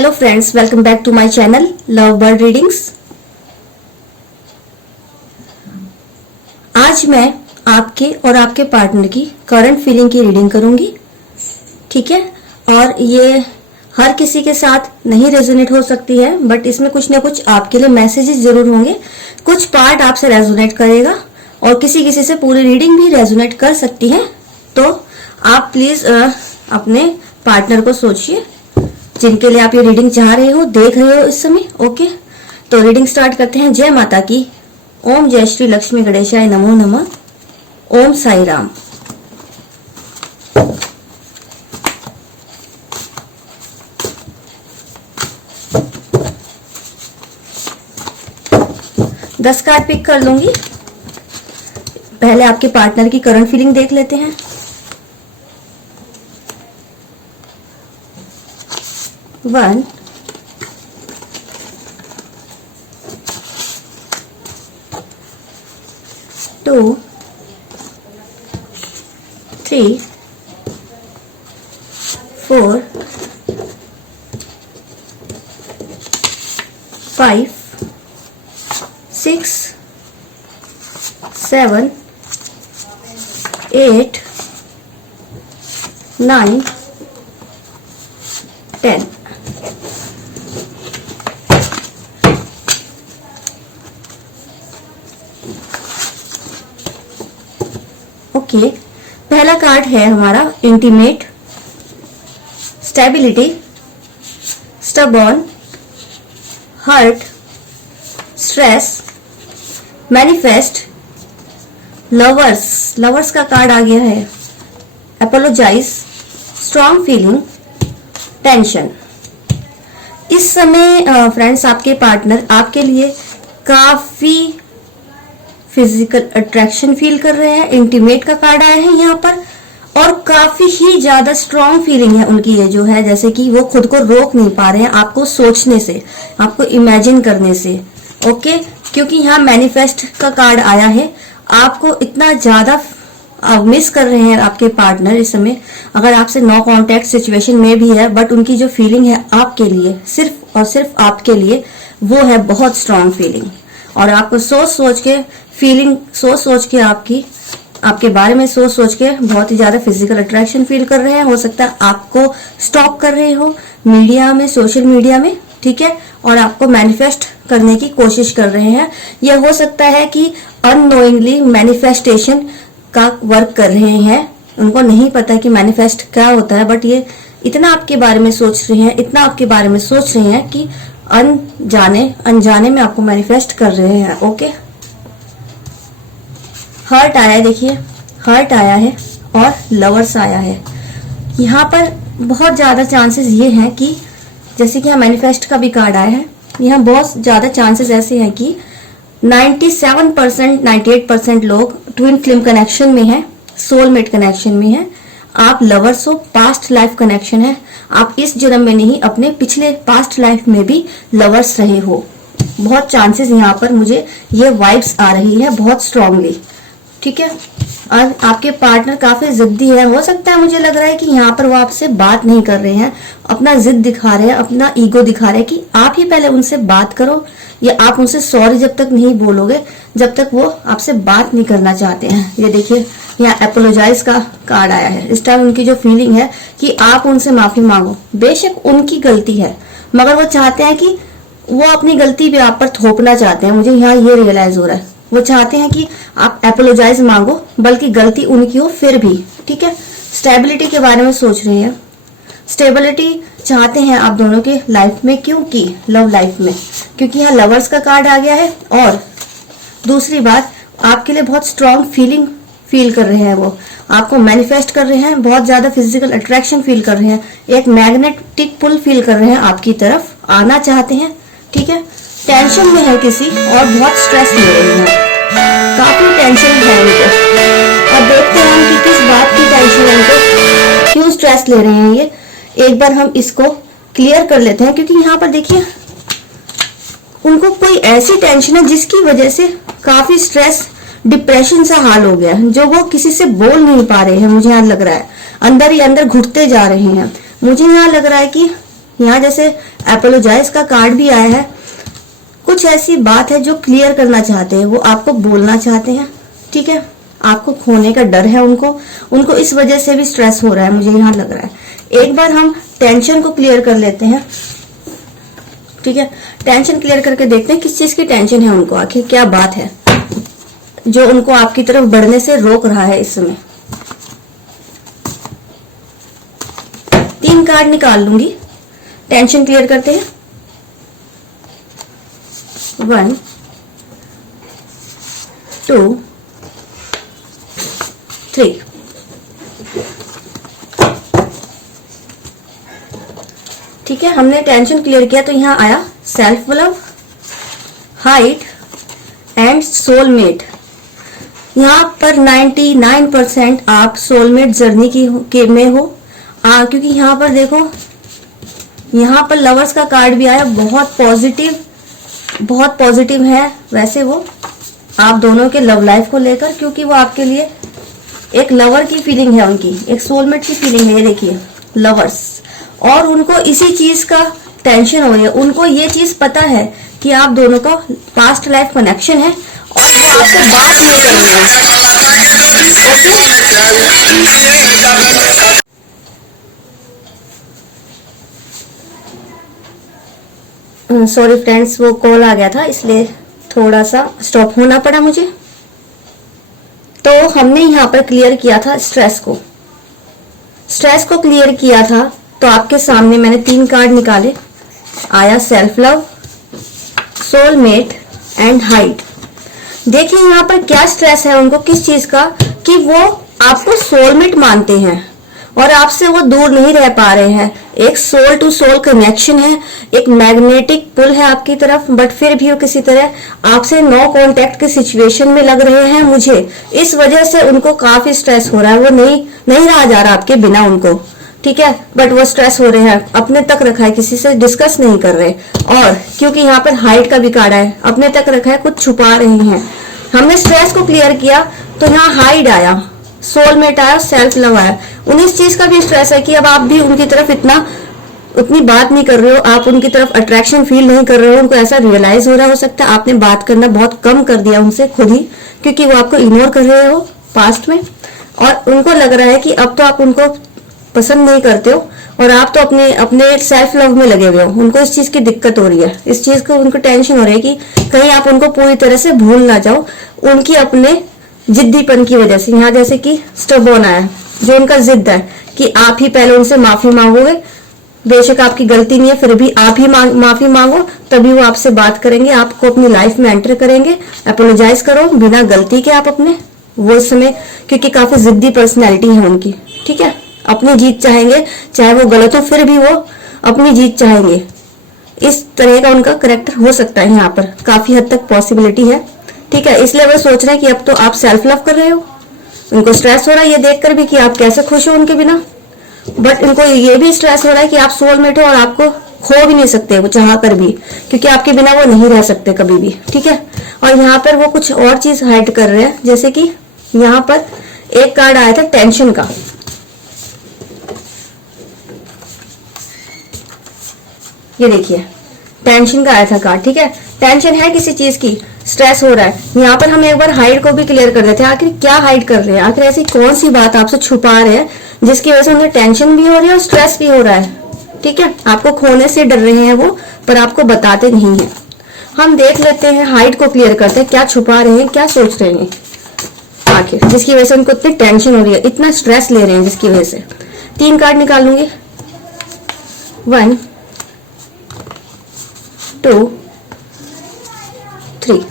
Hello friends, welcome back to my channel love bird readings. आज मैं आपके और आपके पार्टनर की करंट फीलिंग की रीडिंग करूंगी, ठीक है। और ये हर किसी के साथ नहीं रेजोनेट हो सकती है, बट इसमें कुछ ना कुछ आपके लिए मैसेजेस जरूर होंगे। कुछ पार्ट आपसे रेजोनेट करेगा और किसी किसी से पूरी रीडिंग भी रेजोनेट कर सकती है। तो आप प्लीज अपने पार्टनर को सोचिए जिनके लिए आप ये रीडिंग चाह रहे हो, देख रहे हो इस समय। ओके, तो रीडिंग स्टार्ट करते हैं। जय माता की। ओम जय श्री लक्ष्मी गणेशाय नमो नमः। ओम साई राम। दस कार्ड पिक कर लूंगी। पहले आपके पार्टनर की करंट फीलिंग देख लेते हैं। One, two, three, four, five, six, seven, eight, nine, 10। Okay, पहला कार्ड है हमारा intimate, stability, stubborn, hurt, stress, manifest, lovers. Lovers का कार्ड आ गया है। Apologise, strong feeling, tension. इस समय फ्रेंड्स आपके पार्टनर आपके लिए काफी फिजिकल अट्रैक्शन फील कर रहे हैं। इंटीमेट का कार्ड आया है यहाँ पर, और काफी ही ज्यादा स्ट्रॉन्ग फीलिंग है उनकी ये जो है, जैसे कि वो खुद को रोक नहीं पा रहे हैं आपको सोचने से, आपको इमेजिन करने से। ओके, क्योंकि यहाँ मैनिफेस्ट का कार्ड आया है। आपको इतना ज्यादा मिस कर रहे हैं आपके पार्टनर इस समय। अगर आपसे नो कांटेक्ट सिचुएशन में भी है, बट उनकी जो फीलिंग है आपके लिए, सिर्फ और सिर्फ आपके लिए, वो है बहुत स्ट्रॉन्ग फीलिंग। और आपको सोच सोच के फीलिंग, सोच सोच के आपके बारे में सोच सोच के बहुत ही ज्यादा फिजिकल अट्रैक्शन फील कर रहे हैं। हो सकता है आपको स्टॉक कर रहे हो मीडिया में, सोशल मीडिया में, ठीक है, और आपको मैनिफेस्ट करने की कोशिश कर रहे हैं। यह हो सकता है कि अननोइंगली मैनिफेस्टेशन का वर्क कर रहे हैं। उनको नहीं पता कि मैनिफेस्ट क्या होता है, बट ये इतना आपके बारे में सोच रहे हैं, इतना आपके बारे में सोच रहे हैं कि अनजाने में आपको मैनिफेस्ट कर रहे हैं। ओके, हर्ट आया है, देखिए हर्ट आया है और लवर्स आया है। यहाँ पर बहुत ज्यादा चांसेस ये हैं कि, जैसे कि यहाँ मैनिफेस्ट का भी कार्ड आया है, यहाँ बहुत ज्यादा चांसेस ऐसे हैं कि 97%, 98% लोग ट्विन फ्लेम कनेक्शन में है, सोलमेट कनेक्शन में है। आप लवर्स हो, पास्ट लाइफ कनेक्शन है। आप इस जन्म में नहीं, अपने पिछले पास्ट लाइफ में भी लवर्स रहे हो। बहुत चांसेस यहाँ पर मुझे ये वाइब्स आ रही है बहुत स्ट्रांगली, ठीक है। और आपके पार्टनर काफी जिद्दी है। हो सकता है, मुझे लग रहा है कि यहाँ पर वो आपसे बात नहीं कर रहे हैं, अपना जिद दिखा रहे हैं, अपना ईगो दिखा रहे हैं कि आप ही पहले उनसे बात करो, या आप उनसे सॉरी जब तक नहीं बोलोगे, जब तक वो आपसे बात नहीं करना चाहते हैं। ये देखिए यहाँ अपोलोजाइज का कार्ड आया है। इस टाइम उनकी जो फीलिंग है कि आप उनसे माफी मांगो। बेशक उनकी गलती है, मगर वो चाहते हैं कि वो अपनी गलती भी आप पर थोपना चाहते हैं। मुझे यहाँ ये रियलाइज हो रहा है, वो चाहते हैं कि आप अपोलोजाइज मांगो, बल्कि गलती उनकी हो फिर भी, ठीक है। स्टेबिलिटी के बारे में सोच रहे हैं, स्टेबिलिटी चाहते हैं आप दोनों के लाइफ में। क्योंकि लव लाइफ में, क्योंकि यहाँ लवर्स का कार्ड आ गया है। और दूसरी बात, आपके लिए बहुत स्ट्रॉन्ग फीलिंग फील कर रहे हैं, वो आपको मैनिफेस्ट कर रहे हैं, बहुत ज्यादा फिजिकल अट्रैक्शन फील कर रहे हैं, एक मैग्नेटिक पुल फील कर रहे हैं, आपकी तरफ आना चाहते हैं, ठीक है। टेंशन में है किसी, और बहुत स्ट्रेस ले रहे हैं, काफी टेंशन है उनको। अब देखते हैं हम कि किस बात की टेंशन है उनको, क्यों स्ट्रेस ले रहे हैं ये। एक बार हम इसको क्लियर कर लेते हैं, क्योंकि यहाँ पर देखिए उनको कोई ऐसी टेंशन है जिसकी वजह से काफी स्ट्रेस, डिप्रेशन सा हाल हो गया है, जो वो किसी से बोल नहीं पा रहे हैं। मुझे यहाँ लग रहा है अंदर ही अंदर घुटते जा रहे हैं। मुझे यहाँ लग रहा है कि यहाँ जैसे अपोलोजाइज का कार्ड भी आया है। कुछ ऐसी बात है जो क्लियर करना चाहते हैं, वो आपको बोलना चाहते हैं, ठीक है। आपको खोने का डर है उनको इस वजह से भी स्ट्रेस हो रहा है, मुझे यहाँ लग रहा है। एक बार हम टेंशन को क्लियर कर लेते हैं, ठीक है। टेंशन क्लियर करके देखते हैं किस चीज की टेंशन है उनको, आखिर क्या बात है जो उनको आपकी तरफ बढ़ने से रोक रहा है इस समय। 3 कार्ड निकाल लूंगी, टेंशन क्लियर करते हैं। 1 2 3। ठीक है, हमने टेंशन क्लियर किया तो यहां आया self love, height and soulmate. यहां पर 99% आप सोलमेट जर्नी में हो। क्योंकि यहां पर देखो, यहां पर लवर्स का कार्ड भी आया, बहुत पॉजिटिव है वैसे वो आप दोनों के लव लाइफ को लेकर, क्योंकि वो आपके लिए एक लवर की फीलिंग है, उनकी एक सोलमेट की फीलिंग है। ये देखिए लवर्स, और उनको इसी चीज का टेंशन हो रही है। उनको ये चीज पता है कि आप दोनों का पास्ट लाइफ कनेक्शन है और वो आपसे बात नहीं कर रहे हैं। सॉरी फ्रेंड्स, वो कॉल आ गया था इसलिए थोड़ा सा स्टॉप होना पड़ा मुझे। तो हमने यहाँ पर क्लियर किया था स्ट्रेस को क्लियर किया था। तो आपके सामने मैंने 3 कार्ड निकाले, आया self love, soulmate and height. देखिए यहाँ पर क्या स्ट्रेस है उनको, किस चीज का, कि वो आपको सोलमेट मानते हैं और आपसे वो दूर नहीं रह पा रहे हैं। एक सोल टू सोल कनेक्शन है, एक मैग्नेटिक पुल है आपकी तरफ, बट फिर भी वो किसी तरह आपसे नो कांटेक्ट की सिचुएशन में लग रहे हैं मुझे। इस वजह से उनको काफी स्ट्रेस हो रहा है, वो नहीं रहा जा रहा आपके बिना उनको, ठीक है। बट वो स्ट्रेस हो रहे हैं, अपने तक रखा है, किसी से डिस्कस नहीं कर रहे। और क्योंकि यहाँ पर हाइट का भी कार्ड है, अपने तक रखा है, कुछ छुपा रहे हैं। हमने स्ट्रेस को क्लियर किया तो यहाँ हाइट आया, सोलमेट आया, सेल्फ लव आया। उन्हें इस चीज का भी स्ट्रेस है कि अब आप भी उनकी तरफ उतनी बात नहीं कर रहे हो, आप उनकी तरफ अट्रैक्शन फील नहीं कर रहे हो। उनको ऐसा रियलाइज हो रहा हो सकता है आपने बात करना बहुत कम कर दिया उनसे खुद ही, क्योंकि वो आपको इग्नोर कर रहे हो पास्ट में। और उनको लग रहा है कि अब तो आप उनको पसंद नहीं करते हो और आप तो अपने सेल्फ लव में लगे हुए हो। उनको इस चीज की दिक्कत हो रही है, इस चीज को उनको टेंशन हो रही है कि कहीं आप उनको पूरी तरह से भूल ना जाओ, उनकी अपने जिद्दीपन की वजह से। यहाँ जैसे कि स्टबर्न आया, जो उनका जिद है कि आप ही पहले उनसे माफी मांगोगे, बेशक आपकी गलती नहीं है फिर भी आप ही माफी मांगो, तभी वो आपसे बात करेंगे, आपको अपनी लाइफ में एंटर करेंगे। अपोलोजाइज करो बिना गलती के आप अपने, वो समय, क्योंकि काफी जिद्दी पर्सनैलिटी है उनकी, ठीक है। अपनी जीत चाहेंगे, चाहे वो गलत हो फिर भी वो अपनी जीत चाहेंगे। इस तरह का उनका करेक्टर हो सकता है, यहाँ पर काफी हद तक पॉसिबिलिटी है, ठीक है। इसलिए वो सोच रहे हैं कि अब तो आप सेल्फ लव कर रहे हो। उनको स्ट्रेस हो रहा है ये देखकर भी कि आप कैसे खुश हो उनके बिना, बट उनको ये भी स्ट्रेस हो रहा है कि आप सोलमेट हो और आपको खो भी नहीं सकते वो चाह कर भी, क्योंकि आपके बिना वो नहीं रह सकते कभी भी, ठीक है। और यहाँ पर वो कुछ और चीज हाइड कर रहे हैं, जैसे कि यहाँ पर एक कार्ड आया था टेंशन का। ये देखिए टेंशन का आया था कार्ड, ठीक है। टेंशन है किसी चीज की, स्ट्रेस हो रहा है। यहाँ पर हम एक बार हाइड को भी क्लियर कर देते हैं, आखिर क्या हाइड कर रहे हैं, आखिर ऐसी कौन सी बात आपसे छुपा रहे हैं जिसकी वजह से उन्हें टेंशन भी हो रही है और स्ट्रेस भी हो रहा है, ठीक है। आपको खोने से डर रहे हैं वो, पर आपको बताते नहीं है। हम देख लेते हैं, हाइड को क्लियर करते हैं, क्या छुपा रहे हैं, क्या सोच रहे हैं आखिर, जिसकी वजह से उनको इतनी टेंशन हो रही है, इतना स्ट्रेस ले रहे हैं जिसकी वजह से। 3 कार्ड निकालूंगी, 1 2 3।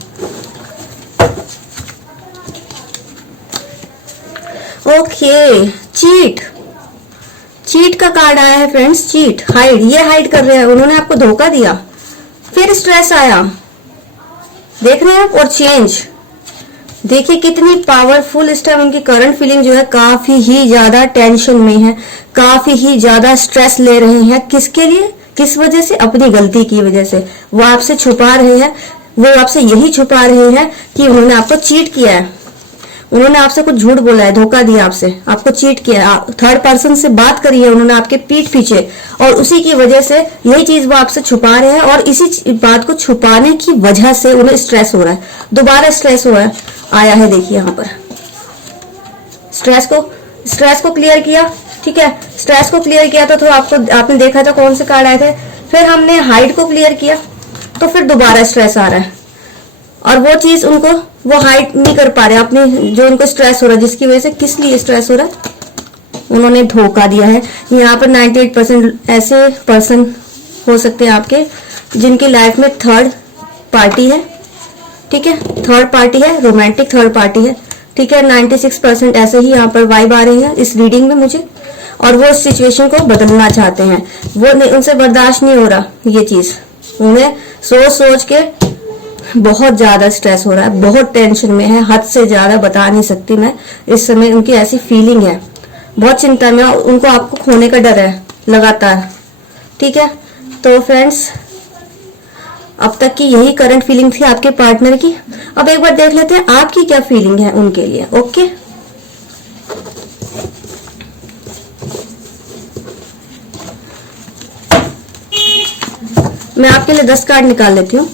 ओके, चीट का कार्ड आया है फ्रेंड्स, चीट, हाइड। ये हाइड कर रहे हैं, उन्होंने आपको धोखा दिया, फिर स्ट्रेस आया, देख रहे हैं आप। और चेंज देखिए कितनी पावरफुल इस टाइम उनकी करंट फीलिंग जो है, काफी ही ज्यादा टेंशन में है, काफी ही ज्यादा स्ट्रेस ले रहे हैं। किसके लिए, किस वजह से, अपनी गलती की वजह से। वो आपसे छुपा रहे हैं, वो आपसे यही छुपा रहे हैं कि उन्होंने आपको चीट किया है। उन्होंने आपसे कुछ झूठ बोला है, धोखा दिया आपसे, आपको चीट किया, थर्ड पर्सन से बात करी है उन्होंने आपके पीठ पीछे, और उसी की वजह से यही चीज वो आपसे छुपा रहे हैं, और इसी बात को छुपाने की वजह से उन्हें स्ट्रेस हो रहा है, दोबारा स्ट्रेस हो रहा है, आया है देखिए यहाँ पर। स्ट्रेस को क्लियर किया, ठीक है, स्ट्रेस को क्लियर किया तो आपने देखा था कौन से कार्ड आए थे। फिर हमने हाइड को क्लियर किया, तो फिर दोबारा स्ट्रेस आ रहा है, और वो चीज उनको वो हाइड नहीं कर पा रहे अपने, जो उनको स्ट्रेस हो रहा है, जिसकी वजह से, किस लिए स्ट्रेस हो रहा है, उन्होंने धोखा दिया है। यहाँ पर 98% ऐसे पर्सन हो सकते हैं आपके जिनकी लाइफ में थर्ड पार्टी है, ठीक है, थर्ड पार्टी है, रोमांटिक थर्ड पार्टी है, ठीक है। 96% ऐसे ही यहाँ पर वाइब आ रही है इस रीडिंग में मुझे, और वो इस सिचुएशन को बदलना चाहते हैं, वो नहीं, उनसे बर्दाश्त नहीं हो रहा ये चीज, उन्हें सोच सोच के बहुत ज्यादा स्ट्रेस हो रहा है, बहुत टेंशन में है, हद से ज्यादा बता नहीं सकती मैं इस समय, उनकी ऐसी फीलिंग है, बहुत चिंता में, उनको आपको खोने का डर है लगातार, ठीक है। तो फ्रेंड्स, अब तक की यही करंट फीलिंग थी आपके पार्टनर की। अब एक बार देख लेते हैं आपकी क्या फीलिंग है उनके लिए। ओके, मैं आपके लिए 10 कार्ड निकाल लेती हूँ।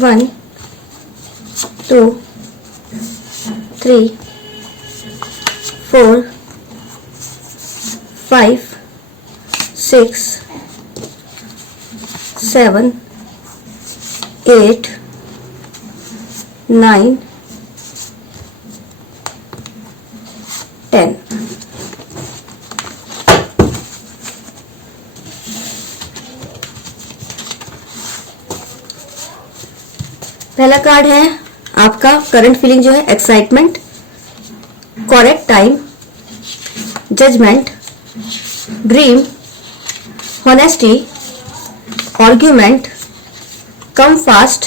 One, 2, 3, 4, 5, 6, 7, 8, 9, 10। पहला कार्ड है आपका करंट फीलिंग जो है excitement, correct time, judgement, dream, honesty, argument, come fast,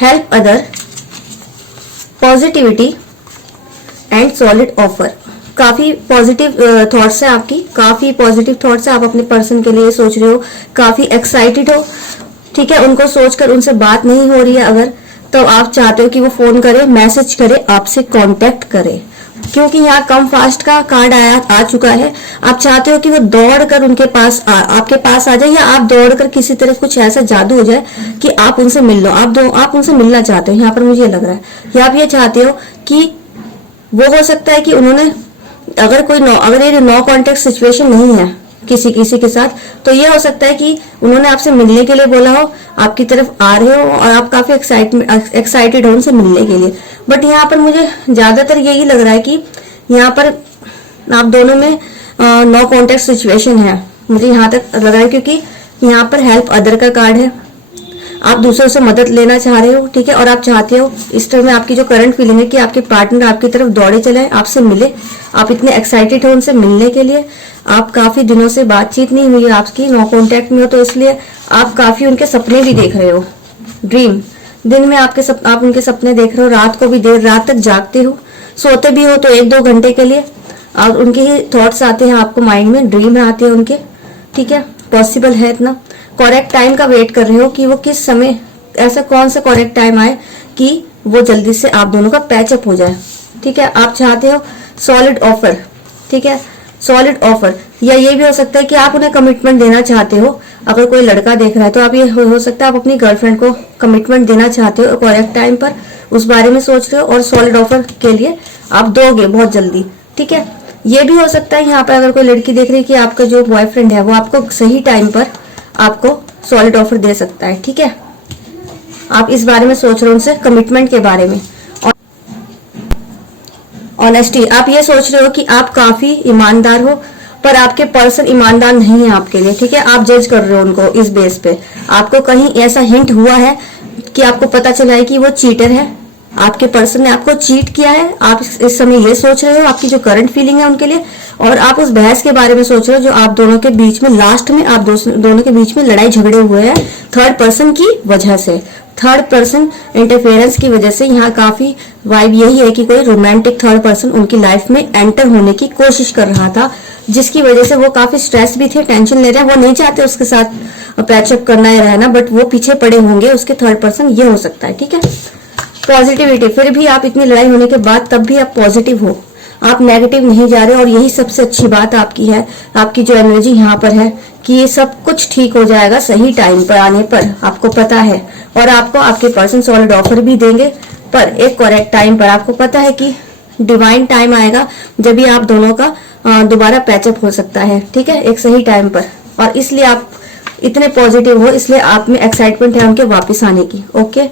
help other, positivity and solid offer. काफी पॉजिटिव थॉट्स है आपकी, काफी पॉजिटिव थॉट्स है, आप अपने पर्सन के लिए सोच रहे हो, काफी एक्साइटेड हो, ठीक है। उनको सोचकर उनसे बात नहीं हो रही है अगर, तो आप चाहते हो कि वो फोन करे, मैसेज करे, आपसे कांटेक्ट करे, क्योंकि यहाँ कम फास्ट का कार्ड आ चुका है। आप चाहते हो कि वो दौड़कर उनके पास आपके पास आ जाए, या आप दौड़कर किसी तरह कुछ ऐसा जादू हो जाए कि आप उनसे मिल लो, आप उनसे मिलना चाहते हो, यहाँ पर मुझे लग रहा है। या आप ये चाहते हो कि वो, हो सकता है कि उन्होंने, अगर ये नो कांटेक्ट सिचुएशन नहीं है किसी के साथ, तो ये हो सकता है कि उन्होंने आपसे मिलने के लिए बोला हो, आपकी तरफ आ रहे हो, और आप काफी एक्साइटेड हो उनसे मिलने के लिए। बट यहाँ पर मुझे ज्यादातर यही लग रहा है कि यहाँ पर आप दोनों में नो कांटेक्ट सिचुएशन है, मुझे यहाँ तक लग रहा है, क्योंकि यहाँ पर हेल्प अदर का कार्ड है, आप दूसरों से मदद लेना चाह रहे हो, ठीक है, और आप चाहते हो इस टाइम में आपकी जो करंट फीलिंग है कि आपके पार्टनर आपकी तरफ दौड़े चले, आपसे मिले, आप इतने एक्साइटेड हो उनसे मिलने के लिए, आप काफी दिनों से बातचीत नहीं हुई आपकी, नो कांटेक्ट में हो, तो इसलिए आप काफी उनके सपने भी देख रहे हो, ड्रीम, दिन में आप उनके सपने देख रहे हो, रात को भी देर रात तक जागते हो, सोते भी हो तो 1-2 घंटे के लिए, और उनके ही थॉट्स आते हैं आपको माइंड में, ड्रीम में आते हैं उनके, ठीक है, पॉसिबल है इतना। करेक्ट टाइम का वेट कर रहे हो कि वो किस समय, ऐसा कौन सा करेक्ट टाइम आए कि वो जल्दी से आप दोनों का पैचअप हो जाए, ठीक है। आप चाहते हो सॉलिड ऑफर, ठीक है, सॉलिड ऑफर, या ये भी हो सकता है कि आप उन्हें कमिटमेंट देना चाहते हो। अगर कोई लड़का देख रहा है तो आप, ये हो सकता है आप अपनी गर्लफ्रेंड को कमिटमेंट देना चाहते हो, करेक्ट टाइम पर उस बारे में सोच रहे हो, और सॉलिड ऑफर के लिए आप दोगे बहुत जल्दी, ठीक है। ये भी हो सकता है यहाँ पर अगर कोई लड़की देख रही है कि आपका जो बॉयफ्रेंड है वो आपको सही टाइम पर आपको सॉलिड ऑफर दे सकता है, ठीक है। आप इस बारे में सोच रहे हो उनसे कमिटमेंट के बारे में। ऑनेस्टी, आप ये सोच रहे हो कि आप काफी ईमानदार हो, पर आपके पर्सन ईमानदार नहीं है आपके लिए, ठीक है। आप जज कर रहे हो उनको इस बेस पे, आपको कहीं ऐसा हिंट हुआ है कि आपको पता चला है कि वो चीटर है, आपके पर्सन ने आपको चीट किया है, आप इस समय ये सोच रहे हो, आपकी जो करंट फीलिंग है उनके लिए, और आप उस बहस के बारे में सोच रहे हो जो आप दोनों के बीच में लास्ट में आप दोनों के बीच में लड़ाई झगड़े हुए हैं थर्ड पर्सन की वजह से, थर्ड पर्सन इंटरफेरेंस की वजह से। यहाँ काफी वाइब यही है कि कोई रोमांटिक थर्ड पर्सन उनकी लाइफ में एंटर होने की कोशिश कर रहा था, जिसकी वजह से वो काफी स्ट्रेस भी थे, टेंशन ले रहे हैं, वो नहीं चाहते उसके साथ पैचअप करना या रहना, बट वो पीछे पड़े होंगे उसके थर्ड पर्सन, ये हो सकता है। ठीक है, पॉजिटिविटी, फिर भी आप इतनी लड़ाई होने के बाद तब भी आप पॉजिटिव हो, आप नेगेटिव नहीं जा रहे, और यही सबसे अच्छी बात आपकी है। आपकी जो एनर्जी यहाँ पर है कि ये सब कुछ ठीक हो जाएगा सही टाइम पर आने पर, आपको पता है, और आपको आपके पर्सन सॉलिड ऑफर भी देंगे, पर एक करेक्ट टाइम पर। आपको पता है कि डिवाइन टाइम आएगा जब भी आप दोनों का दोबारा पैचअप हो सकता है। ठीक है, एक सही टाइम पर, और इसलिए आप इतने पॉजिटिव हो, इसलिए आप में एक्साइटमेंट है उनके वापस आने की। ओके,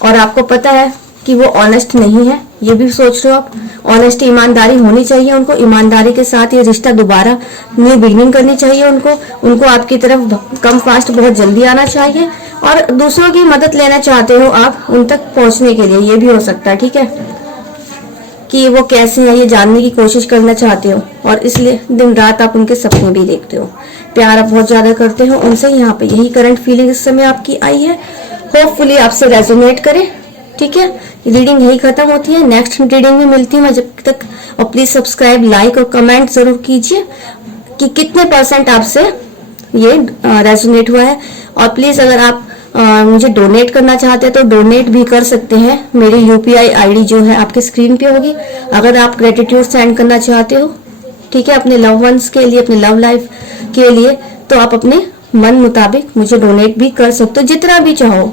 और आपको पता है कि वो ऑनेस्ट नहीं है, ये भी सोच रहे हो आप। ऑनेस्टी, ईमानदारी होनी चाहिए उनको, ईमानदारी के साथ ये रिश्ता दोबारा न्यू बिगिनिंग करनी चाहिए उनको आपकी तरफ कम फास्ट बहुत जल्दी आना चाहिए, और दूसरों की मदद लेना चाहते हो आप उन तक पहुंचने के लिए, ये भी हो सकता है। ठीक है, कि वो कैसे है ये जानने की कोशिश करना चाहते हो, और इसलिए दिन रात आप उनके सपने भी देखते हो, प्यार आप बहुत ज्यादा करते हो उनसे। यहाँ पे यही करंट फीलिंग इस समय आपकी आई है, होपफुली आपसे रेजोनेट करे। ठीक है, रीडिंग यही खत्म होती है, नेक्स्ट रीडिंग में मिलती हूँ मैं, जब तक। और प्लीज सब्सक्राइब, लाइक और कमेंट जरूर कीजिए कि कितने % आपसे ये रेजोनेट हुआ है। और प्लीज अगर आप मुझे डोनेट करना चाहते हैं तो डोनेट भी कर सकते हैं, मेरी UPI ID जो है आपके स्क्रीन पे होगी। अगर आप ग्रेटिट्यूड सेंड करना चाहते हो, ठीक है, अपने लव वंस के लिए, अपने लव लाइफ के लिए, तो आप अपने मन मुताबिक मुझे डोनेट भी कर सकते हो, जितना भी चाहो,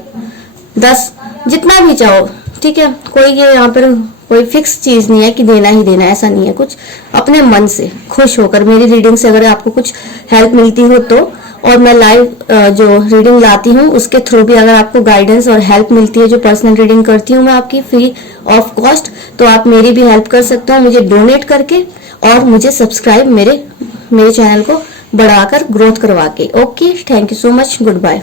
10 जितना भी चाहो। ठीक है, कोई ये यहाँ पर कोई फिक्स चीज नहीं है कि देना ही देना, ऐसा नहीं है कुछ, अपने मन से खुश होकर। मेरी रीडिंग से अगर आपको कुछ हेल्प मिलती हो तो, और मैं लाइव जो रीडिंग लाती हूँ उसके थ्रू भी अगर आपको गाइडेंस और हेल्प मिलती है, जो पर्सनल रीडिंग करती हूँ मैं आपकी फ्री ऑफ कॉस्ट, तो आप मेरी भी हेल्प कर सकते हो मुझे डोनेट करके, और मुझे सब्सक्राइब मेरे चैनल को बढ़ाकर ग्रोथ करवा के। Okay, thank you so much, good bye.